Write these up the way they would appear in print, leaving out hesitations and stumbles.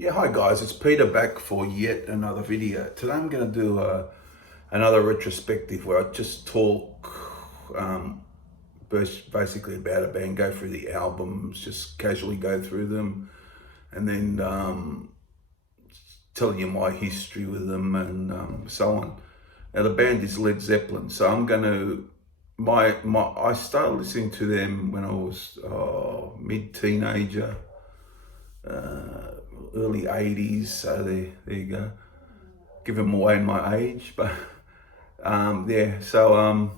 Yeah, hi guys, it's Peter back for yet another video. Today I'm going to do another retrospective where I just talk basically about a band, go through the albums, just casually go through them, and then tell you my history with them and so on. Now the band is Led Zeppelin, so I'm going to, I started listening to them when I was mid-teenager, early 80s, so there you go. Give them away in my age, but yeah, so a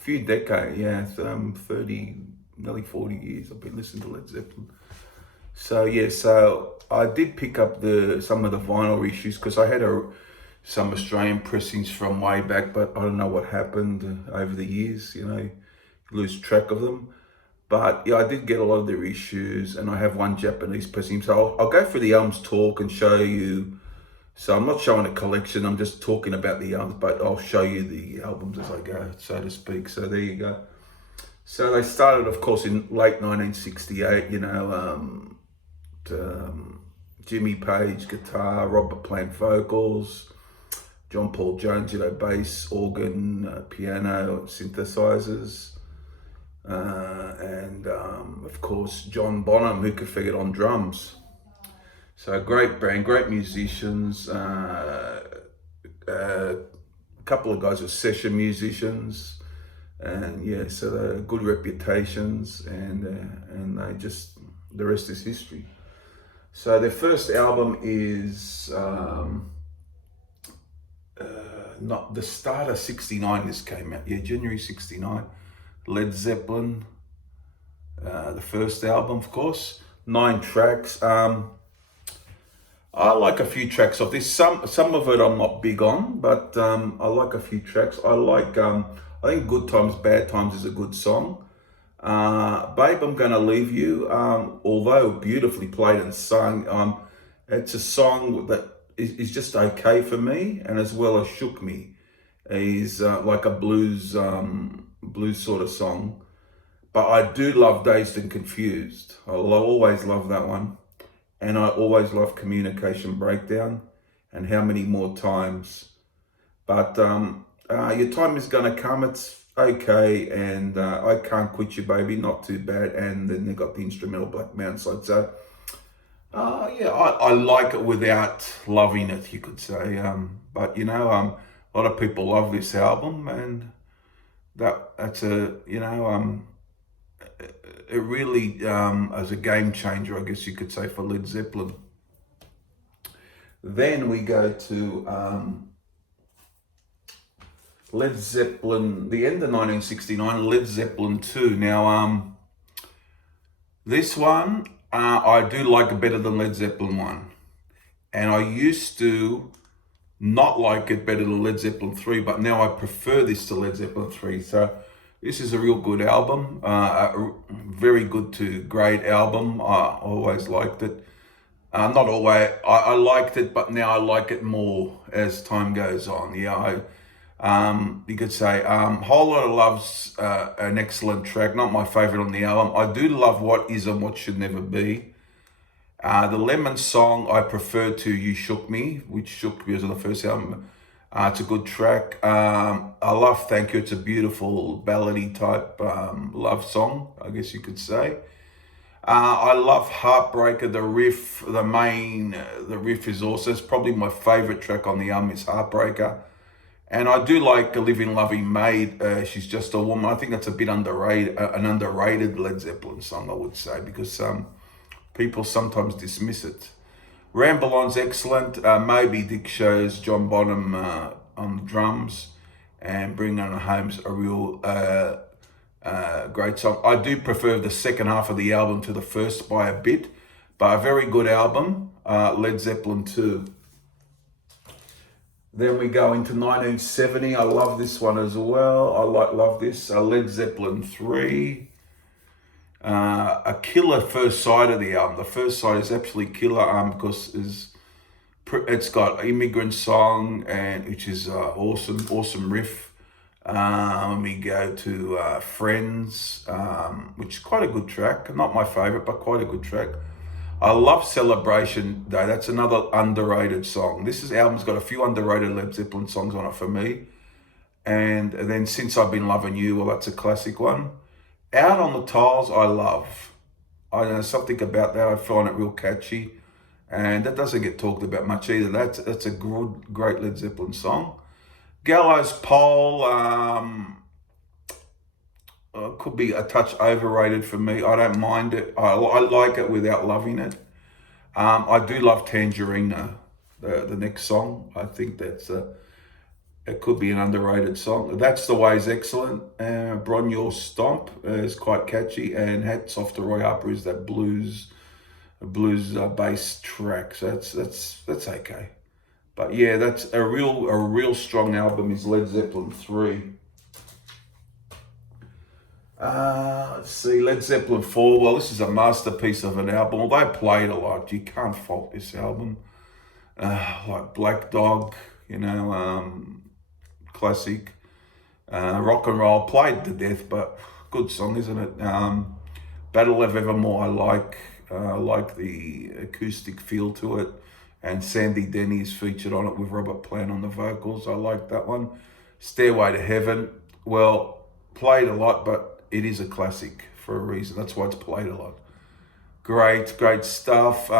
few decades, yeah, 30, nearly 40 years I've been listening to Led Zeppelin. So yeah, so I did pick up some of the vinyl issues because I had some Australian pressings from way back, but I don't know what happened over the years, you lose track of them. But yeah, I did get a lot of their issues, and I have one Japanese pressing. So I'll go through the albums, talk, and show you. So I'm not showing a collection, I'm just talking about the albums, but I'll show you the albums as I go, so to speak. So there you go. So they started, of course, in late 1968, Jimmy Page, guitar, Robert Plant, vocals, John Paul Jones, bass, organ, piano, synthesizers. And of course John Bonham, who could forget, on drums. So great band, great musicians. A couple of guys were session musicians, and yeah, so they're good reputations, and they just, the rest is history. So their first album is not the start of '69. This came out, yeah, January '69. Led Zeppelin, the first album, of course, 9 tracks. I like a few tracks of this. Some of it I'm not big on, but I like a few tracks. I think Good Times, Bad Times is a good song. Babe, I'm Gonna Leave You, although beautifully played and sung, it's a song that is just okay for me, and as well as Shook Me is like a blues sort of song. But I do love Dazed and Confused. I'll always love that one. And I always love Communication Breakdown, and How Many More Times. But Your Time Is Gonna Come, it's okay, and I Can't Quit You Baby, not too bad. And then they got the instrumental Black Mountain Side. So yeah, I like it without loving it, you could say. But a lot of people love this album, and that's it really as a game changer, I guess you could say, for Led Zeppelin. Then we go to Led Zeppelin, the end of 1969, Led Zeppelin 2. Now, this one I do like better than Led Zeppelin 1. And I used to not like it better than Led Zeppelin 3, but now I prefer this to Led Zeppelin 3. So this is a real good album, a very good to great album. I always liked it. Not always, I liked it, but now I like it more as time goes on. Yeah, you could say Whole Lot of Love's an excellent track, not my favorite on the album. I do love What Is and What Should Never Be. The Lemon song I prefer to You Shook Me, which shook me as on the first album. It's a good track. I love Thank You. It's a beautiful ballady type love song, I guess you could say. I love Heartbreaker. The riff is also, it's probably my favorite track on the album is Heartbreaker. And I do like A Living Loving Maid. She's Just a Woman. I think that's a bit underrated, an underrated Led Zeppelin song, I would say, because people sometimes dismiss it. Ramble On's excellent. Moby Dick shows John Bonham on the drums, and Bring On Home's a real great song. I do prefer the second half of the album to the first by a bit, but a very good album, Led Zeppelin 2. Then we go into 1970. I love this one as well. I love this. Led Zeppelin 3. A killer first side of the album. The first side is absolutely killer because it's got Immigrant Song, and which is awesome riff. Let me go to Friends, which is quite a good track. Not my favourite, but quite a good track. I love Celebration Day. That's another underrated song. This album's got a few underrated Led Zeppelin songs on it for me. And then Since I've Been Loving You, well, that's a classic one. Out on the Tiles, I love. I know something about that. I find it real catchy. And that doesn't get talked about much either. That's a good, great Led Zeppelin song. Gallows Pole could be a touch overrated for me. I don't mind it. I like it without loving it. I do love Tangerina, the next song. I think it could be an underrated song. That's the Way is excellent. Bron Your Stomp is quite catchy, and Hats Off to Roy Harper is that blues bass track. So that's okay. But yeah, that's a real strong album is Led Zeppelin 3. Let's see, Led Zeppelin 4. Well, this is a masterpiece of an album. Although I played a lot, you can't fault this album. Like Black Dog, classic. Rock and Roll, played to death, but good song, isn't it? Battle of Evermore, I like the acoustic feel to it. And Sandy Denny is featured on it with Robert Plant on the vocals. I like that one. Stairway to Heaven, well, played a lot, but it is a classic for a reason. That's why it's played a lot. Great stuff.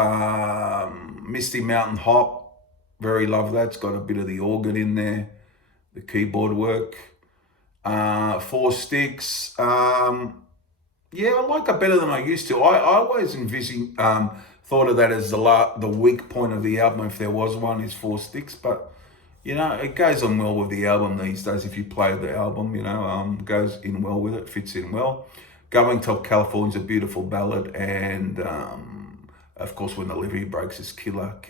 Misty Mountain Hop, very love that. It's got a bit of the organ in there, the keyboard work. Four Sticks, yeah, I like it better than I used to. I always thought of that as the weak point of the album, if there was one, is Four Sticks. But it goes on well with the album these days. If you play the album, goes in well with it, fits in well. Going to California's a beautiful ballad, and of course, When the Levee Breaks is killer.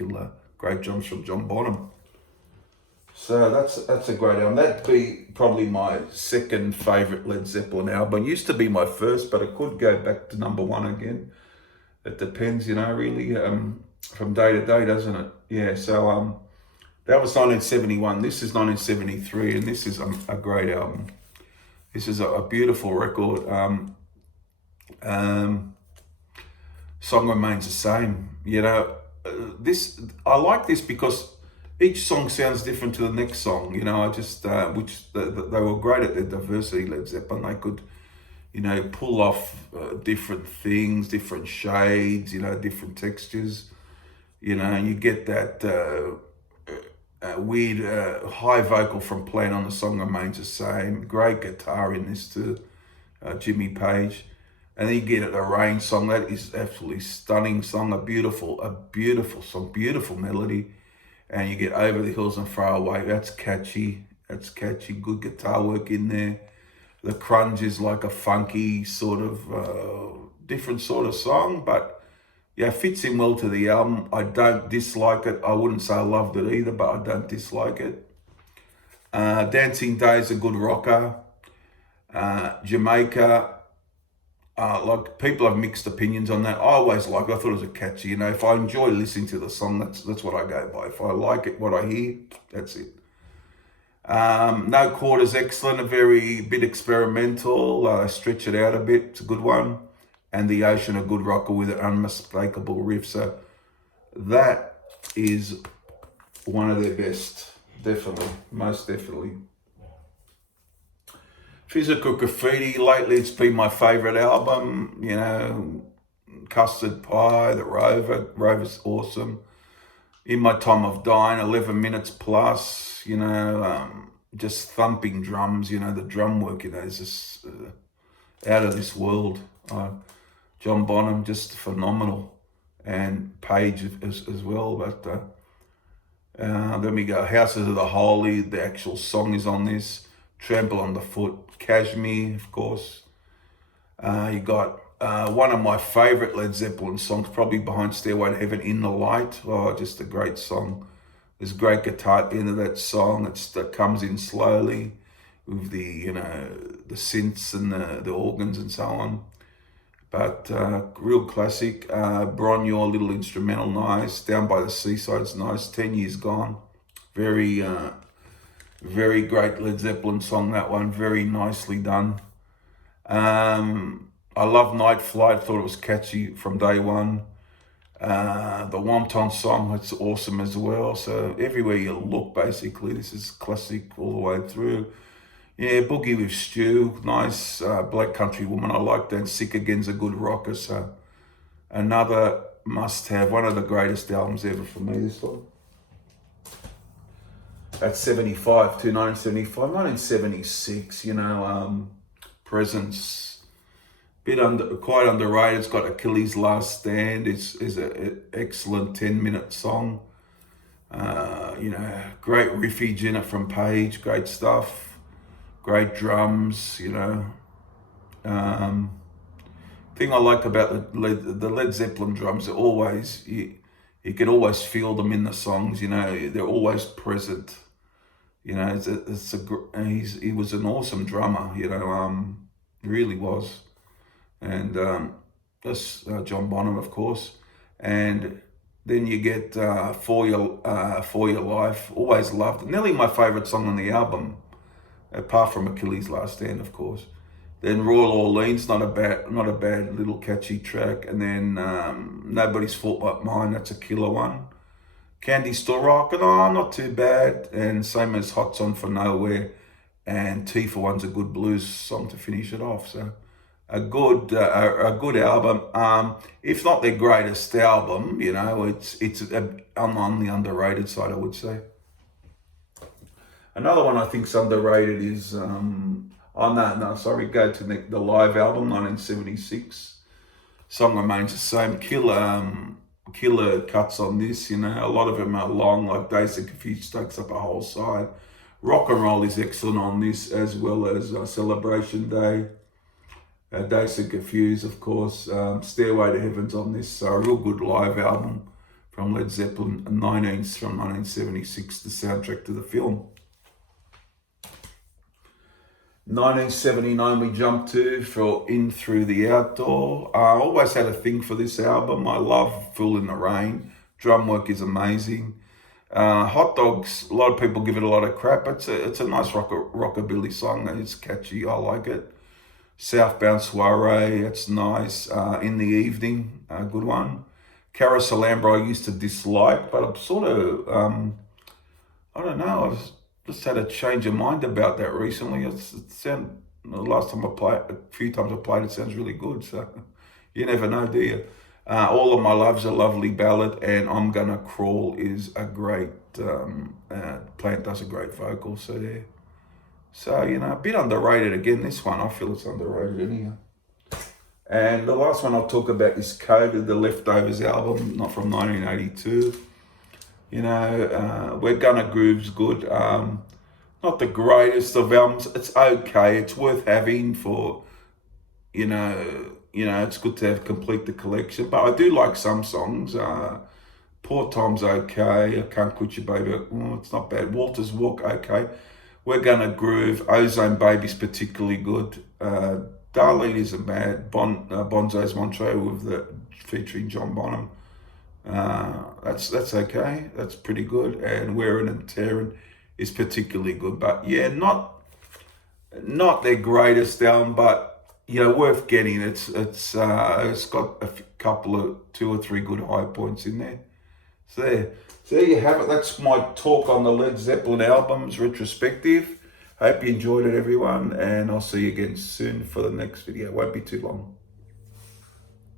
Great drums from John Bonham. So that's a great album. That'd be probably my second favourite Led Zeppelin album. It used to be my first, but it could go back to number one again. It depends, really, from day to day, doesn't it? Yeah, so that was 1971. This is 1973, and this is a great album. This is a beautiful record. Song remains the same. I like this because each song sounds different to the next song. I just they were great at their diversity, Led Zeppelin. They could, pull off different things, different shades, different textures. And you get that weird high vocal from Plant on The Song Remains the Same. Great guitar in this too, Jimmy Page. And then you get a Rain song. That is absolutely stunning song. A beautiful song, beautiful melody. And you get Over the Hills and Far Away. That's catchy. Good guitar work in there. The Crunge is like a funky sort of different sort of song, but yeah, fits in well to the album. I don't dislike it. I wouldn't say I loved it either, but I don't dislike it. Dancing Day is a good rocker. Jamaica, like people have mixed opinions on that. I always like it. I thought it was a catchy. If I enjoy listening to the song, that's what I go by. If I like it, what I hear, that's it. No Quarter's excellent, a very bit experimental. Stretch it out a bit. It's a good one. And The Ocean, a good rocker with an unmistakable riff. So that is one of their best, definitely, most definitely. Physical Graffiti, lately it's been my favourite album, Custard Pie, The Rover's awesome. In My Time of Dying, 11 minutes plus, just thumping drums, the drum work, is just out of this world. John Bonham, just phenomenal, and Page as well, but then we go Houses of the Holy, the actual song is on this. Trample on the Foot, Kashmir, of course. You got one of my favourite Led Zeppelin songs, probably behind Stairway to Heaven, In the Light. Oh, just a great song. There's great guitar at the end of that song. That comes in slowly with the synths and the organs and so on. But real classic. Bron Your little instrumental, nice. Down by the Seaside's nice. 10 Years Gone, very Very great Led Zeppelin song, that one. Very nicely done. I love Night Flight. Thought it was catchy from day one. The Wonton song, it's awesome as well. So everywhere you look, basically, this is classic all the way through. Yeah, Boogie with Stew, nice. Black Country Woman, I like that. Sick Again's a good rocker, so another must-have. One of the greatest albums ever for me, this one. That's 75 to 1975. 1976, Presence. Quite underrated. It's got Achilles' Last Stand. It's an excellent 10-minute song. Great riffage in it from Page. Great stuff. Great drums. Thing I like about the Led Zeppelin drums, are always you can always feel them in the songs. They're always present. He was an awesome drummer. Really was. And that's John Bonham, of course. And then you get For Your Life. Always loved it. Nearly my favourite song on the album, apart from Achilles' Last Stand, of course. Then Royal Orleans, not a bad little catchy track. And then Nobody's Fault But Mine. That's a killer one. Candy Store Rock, not too bad. And same as Hot's On For Nowhere. And T for One's a good blues song to finish it off. So a good album. If not their greatest album, it's on the underrated side, I would say. Another one I think's underrated is go to the live album, 1976. Song remains the same. Killer cuts on this, a lot of them are long, like Days of Confused takes up a whole side. Rock and Roll is excellent on this, as well as Celebration Day. Days of Confused, of course. Stairway to Heaven's on this. So a real good live album from Led Zeppelin, from 1976, the soundtrack to the film. 1979 we jumped to for In Through the Outdoor. I always had a thing for this album. I love Fool in the Rain. Drum work is amazing. Hot Dogs, a lot of people give it a lot of crap. It's a nice rockabilly song. It's catchy. I like it. Southbound Soiree, it's nice. In the Evening, a good one. Carousel Amber I used to dislike, but I'm sort of, I don't know, I've just had a change of mind about that recently. The last time a few times I played it, sounds really good. So you never know, do you? All of My Love's a lovely ballad, and I'm Gonna Crawl is a great, Plant does a great vocal, so yeah. So, a bit underrated again, this one. I feel it's underrated anyhow. And the last one I'll talk about is Coded, the Leftovers album, not from 1982. We're Gonna Groove's good. Not the greatest of albums. It's okay. It's worth having for, it's good to have complete the collection. But I do like some songs. Poor Tom's okay. I Can't Quit You Baby. It's not bad. Walter's Walk, okay. We're Gonna Groove. Ozone Baby's particularly good. Darlene Isn't Bad. Bonzo's Montreux featuring John Bonham. That's okay. That's pretty good. And Wearing and Tearing is particularly good. But yeah, not their greatest album, but worth getting. It's got a couple of 2 or 3 good high points in there. So there you have it. That's my talk on the Led Zeppelin albums retrospective. Hope you enjoyed it, everyone, and I'll see you again soon for the next video. It won't be too long.